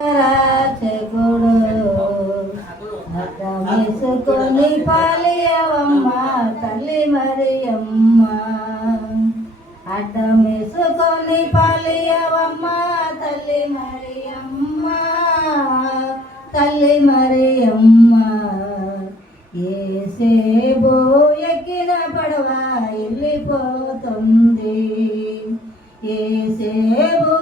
రాచకుడు వేసుకొని పాలియవమ్మ తల్లి మరియమ్మ అడ్డం వేసుకొని పాలియవమ్మ తల్లి మరియమ్మ తల్లి మరియమ్మ ఏసేబో ఎక్కిన పడవ వెళ్ళిపోతుంది ఏసేబు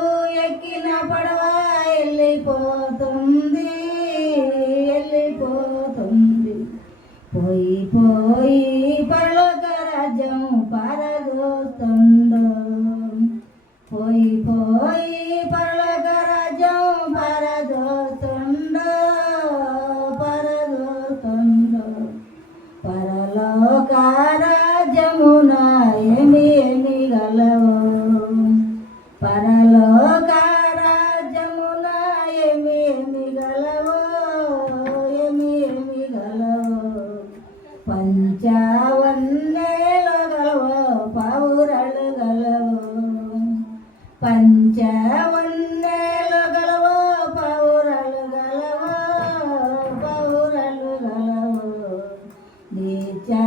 ఎక్కిన పడవ వెళ్ళిపోతుంది వెళ్ళిపోతుంది పోయి పోయి పరలోక రాజ్యం పారదోస్తుందో పోయి పోయి పరలోక రాజ్యం పారదోస్తుందో పారదోస్తుందో పరలోక రాజ్యమున ఏమి ఏమి గలవు పరలోక రాజ్యమున ఏమి ఏమి గలవు ఏమి ఏమి గలవు పంచవన్నెలు గలవు పావురాలు గలవు పంచవన్నెలు గలవు పావురాలు గలవు పావురాలు గలవు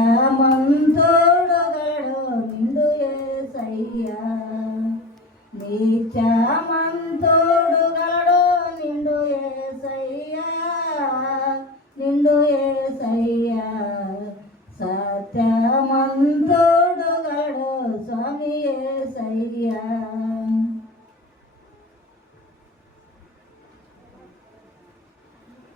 నీచమంతుడు గలడు నిండు యేసయ్యా నీచమ